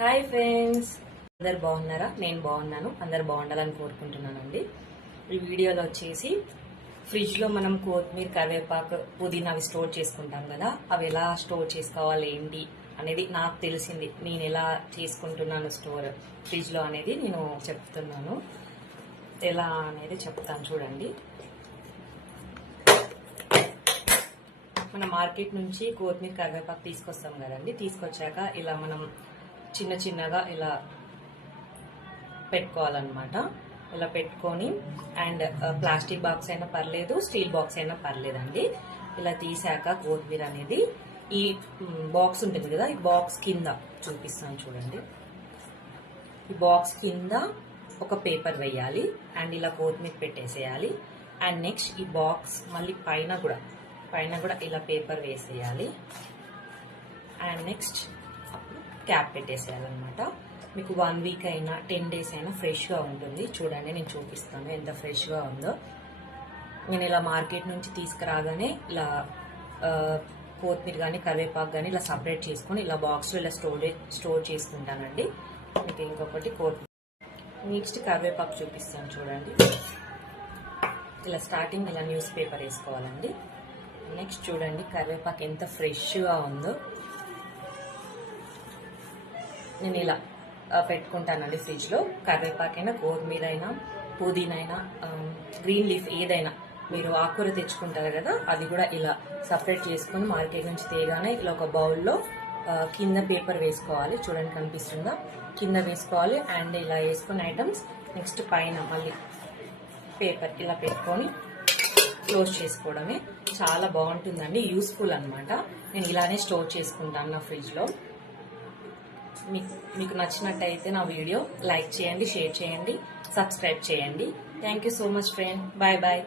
Hi friends, అందరు బాగున్నారా? నేను బాగున్నాను. అందరు బాగుండాలని కోరుకుంటున్నానండి. ఈ వీడియోలో వచ్చేసి ఫ్రిడ్జ్లో మనం కొత్తిమీర, కరివేపాకు, పుదీనా అవి స్టోర్ చేసుకుంటాం కదా, అవి ఎలా స్టోర్ చేసుకోవాలి ఏంటి అనేది నాకు తెలిసింది. నేను ఎలా చేసుకుంటున్నాను స్టోర్ ఫ్రిడ్జ్లో అనేది నేను చెప్తున్నాను. ఎలా అనేది చెప్తాను చూడండి. మన మార్కెట్ నుంచి కొత్తిమీర, కరివేపాకు తీసుకొస్తాం కదండి. తీసుకొచ్చాక ఇలా మనం చిన్న చిన్నగా ఇలా పెట్టుకోవాలన్నమాట. ఇలా పెట్టుకొని అండ్ ప్లాస్టిక్ బాక్స్ అయినా పర్లేదు, స్టీల్ బాక్స్ అయినా పర్లేదండి. ఇలా తీసాక కొత్తిమీర అనేది ఈ బాక్స్ ఉంటుంది కదా, ఈ బాక్స్ కింద చూపిస్తాను చూడండి. ఈ బాక్స్ కింద ఒక పేపర్ వేయాలి అండ్ ఇలా కొత్తిమీర పెట్టేసేయాలి. అండ్ నెక్స్ట్ ఈ బాక్స్ మళ్ళీ పైన కూడా ఇలా పేపర్ వేసేయాలి. అండ్ నెక్స్ట్ క్యాప్ పెట్టేసేయాలన్నమాట. మీకు 1 వీక్ అయినా 10 డేస్ అయినా ఫ్రెష్గా ఉంటుంది. చూడండి, నేను చూపిస్తాను ఎంత ఫ్రెష్గా ఉందో. నేను ఇలా మార్కెట్ నుంచి తీసుకురాగానే ఇలా కొత్తిమీర కానీ కరివేపాకు కానీ ఇలా సపరేట్ చేసుకొని ఇలా బాక్స్లో ఇలా స్టోర్ చేసుకుంటానండి. మీకు ఇంకొకటి నెక్స్ట్ కరివేపాకు చూపిస్తాను చూడండి. ఇలా స్టార్టింగ్ ఇలా న్యూస్ పేపర్ వేసుకోవాలండి. నెక్స్ట్ చూడండి కరివేపాకు ఎంత ఫ్రెష్గా ఉందో. నేను ఇలా పెట్టుకుంటానండి ఫ్రిడ్జ్లో. కరివేపాకైనా, కొత్తిమీర అయినా, పుదీనా అయినా, గ్రీన్ లీఫ్ ఏదైనా మీరు ఆకుకూర తెచ్చుకుంటారు కదా, అది కూడా ఇలా సపరేట్ చేసుకుని మార్కెట్ నుంచి తేగానే ఇలా ఒక బౌల్లో కింద పేపర్ వేసుకోవాలి. చూడండి కనిపిస్తుందా? కింద వేసుకోవాలి. అండ్ ఇలా వేసుకున్న ఐటమ్స్ నెక్స్ట్ పైన మళ్ళీ పేపర్ ఇలా పెట్టుకొని క్లోజ్ చేసుకోవడమే. చాలా బాగుంటుందండి, యూస్ఫుల్ అనమాట. నేను ఇలానే స్టోర్ చేసుకుంటాను నా ఫ్రిడ్జ్లో. మీకు నచ్చినట్టయితే నా వీడియో లైక్ చేయండి, షేర్ చేయండి, సబ్స్క్రైబ్ చేయండి. Thank you so much friend. Bye bye.